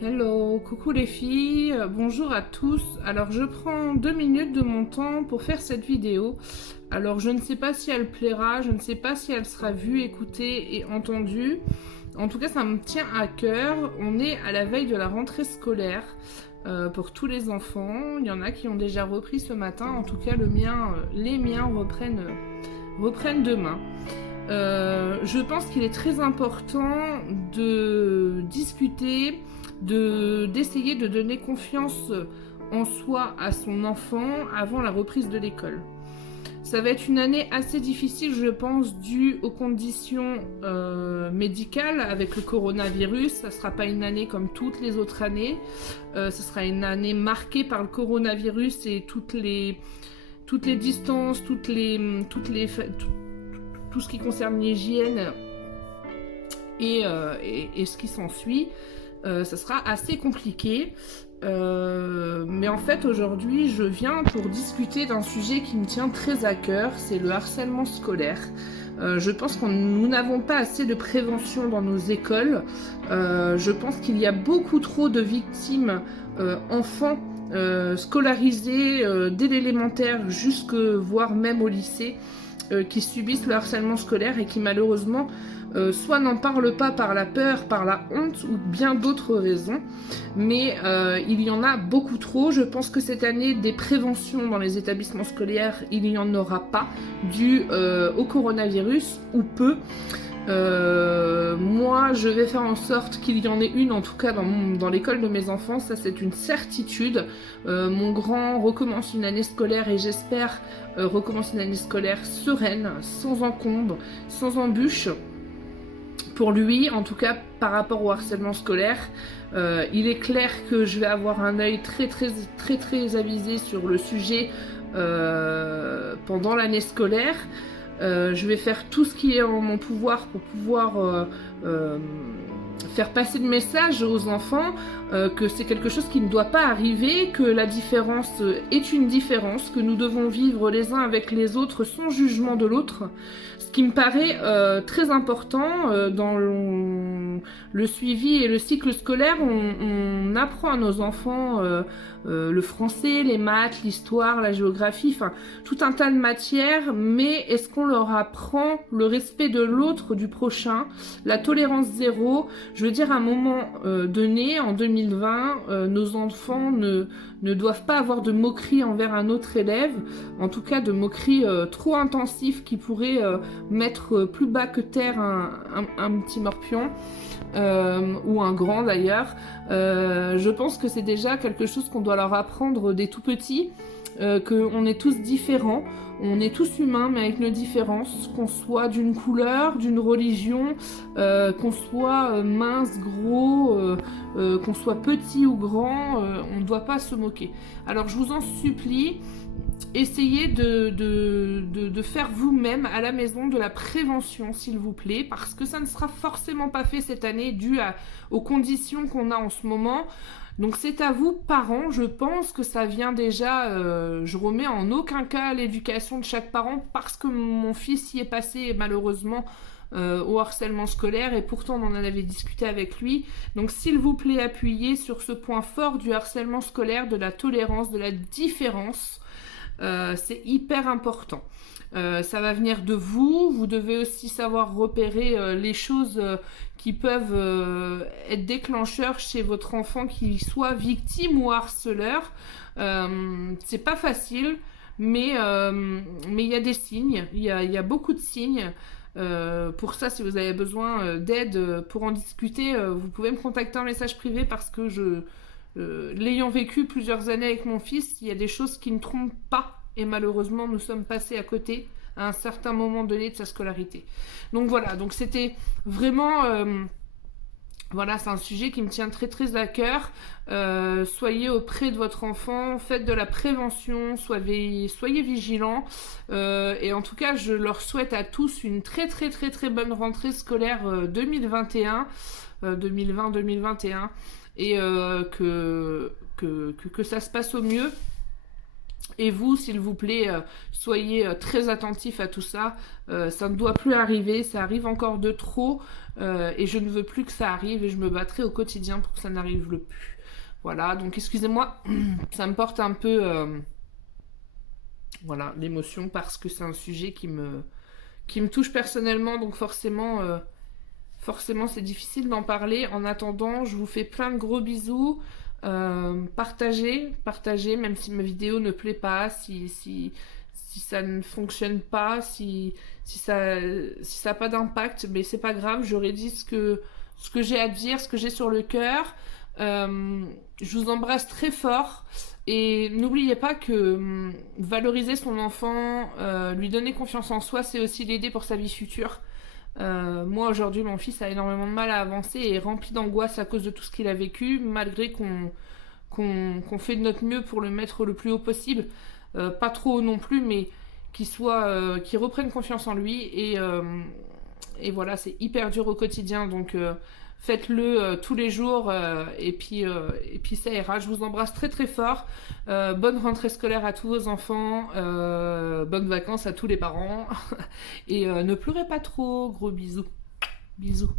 Hello, coucou les filles, bonjour à tous. Alors je prends 2 minutes de mon temps pour faire cette vidéo. Alors je ne sais pas si elle plaira, je ne sais pas si elle sera vue, écoutée et entendue. En tout cas ça me tient à cœur. On est à la veille de la rentrée scolaire pour tous les enfants. Il y en a qui ont déjà repris ce matin, en tout cas les miens reprennent demain. Je pense qu'il est très important de discuter, d'essayer de donner confiance en soi à son enfant avant la reprise de l'école. Ça va être une année assez difficile, je pense, due aux conditions médicales avec le coronavirus. Ça ne sera pas une année comme toutes les autres années. Ce sera une année marquée par le coronavirus et toutes les distances, tout ce qui concerne l'hygiène et ce qui s'ensuit. Ça sera assez compliqué. Mais en fait aujourd'hui je viens pour discuter d'un sujet qui me tient très à cœur, c'est le harcèlement scolaire. Je pense que nous n'avons pas assez de prévention dans nos écoles. Je pense qu'il y a beaucoup trop de victimes enfants scolarisés dès l'élémentaire jusque voire même au lycée qui subissent le harcèlement scolaire et qui malheureusement soit n'en parlent pas par la peur, par la honte ou bien d'autres raisons, mais il y en a beaucoup trop. Je pense que cette année, des préventions dans les établissements scolaires, il n'y en aura pas, dû au coronavirus, ou peu. Moi, je vais faire en sorte qu'il y en ait une, en tout cas dans l'école de mes enfants, ça c'est une certitude. Mon grand recommence une année scolaire et j'espère recommence une année scolaire sereine, sans encombre, sans embûches. Pour lui, en tout cas par rapport au harcèlement scolaire, il est clair que je vais avoir un œil très avisé sur le sujet pendant l'année scolaire. Je vais faire tout ce qui est en mon pouvoir pour pouvoir faire passer le message aux enfants que c'est quelque chose qui ne doit pas arriver, que la différence est une différence, que nous devons vivre les uns avec les autres sans jugement de l'autre. Ce qui me paraît très important dans le suivi et le cycle scolaire, on apprend à nos enfants le français, les maths, l'histoire, la géographie, enfin tout un tas de matières, mais est-ce qu'on leur apprend le respect de l'autre, du prochain, la tolérance zéro? Je veux dire, à un moment donné, en 2020, nos enfants ne doivent pas avoir de moquerie envers un autre élève, en tout cas de moquerie trop intensive qui pourrait mettre plus bas que terre un petit morpion. Ou un grand d'ailleurs. Je pense que c'est déjà quelque chose qu'on doit leur apprendre dès tout petits, qu'on est tous différents, on est tous humains mais avec nos différences, qu'on soit d'une couleur, d'une religion, qu'on soit mince, gros, qu'on soit petit ou grand, on ne doit pas se moquer. Alors je vous en supplie, essayez de faire vous-même à la maison de la prévention, s'il vous plaît, parce que ça ne sera forcément pas fait cette année dû aux conditions qu'on a en ce moment. Donc c'est à vous, parents, je pense que ça vient déjà, je remets en aucun cas l'éducation de chaque parent, parce que mon fils y est passé malheureusement au harcèlement scolaire, et pourtant on en avait discuté avec lui. Donc s'il vous plaît, appuyez sur ce point fort du harcèlement scolaire, de la tolérance, de la différence. C'est hyper important. Ça va venir de vous. Vous devez aussi savoir repérer les choses qui peuvent être déclencheurs chez votre enfant, qui soit victime ou harceleur. C'est pas facile, mais il y a des signes. Il y a beaucoup de signes. Pour ça, si vous avez besoin d'aide pour en discuter, vous pouvez me contacter en message privé, parce que l'ayant vécu plusieurs années avec mon fils, il y a des choses qui ne trompent pas, et malheureusement nous sommes passés à côté à un certain moment donné de sa scolarité. Donc voilà, donc c'était vraiment voilà, c'est un sujet qui me tient très à cœur. Soyez auprès de votre enfant, faites de la prévention, soyez vigilants. Et en tout cas, je leur souhaite à tous une très bonne rentrée scolaire 2021, 2020-2021, et que ça se passe au mieux. Et vous, s'il vous plaît, soyez très attentifs à tout ça. Ça ne doit plus arriver, ça arrive encore de trop. Et je ne veux plus que ça arrive et je me battrai au quotidien pour que ça n'arrive plus. Voilà, donc excusez-moi, ça me porte un peu voilà, l'émotion parce que c'est un sujet qui me touche personnellement. Donc forcément c'est difficile d'en parler. En attendant, je vous fais plein de gros bisous. Partagez, même si ma vidéo ne plaît pas, si ça ne fonctionne pas, si ça n'a pas d'impact, mais c'est pas grave, j'aurais dit ce que j'ai à dire, ce que j'ai sur le cœur. Je vous embrasse très fort et n'oubliez pas que valoriser son enfant, lui donner confiance en soi, c'est aussi l'aider pour sa vie future. Moi aujourd'hui mon fils a énormément de mal à avancer et est rempli d'angoisse à cause de tout ce qu'il a vécu, malgré qu'on fait de notre mieux pour le mettre le plus haut possible. Pas trop haut non plus, mais qu'il reprenne confiance en lui et voilà, c'est hyper dur au quotidien, donc faites-le tous les jours et puis ça ira. Je vous embrasse très très fort. Bonne rentrée scolaire à tous vos enfants, bonnes vacances à tous les parents et ne pleurez pas trop. Gros bisous. Bisous.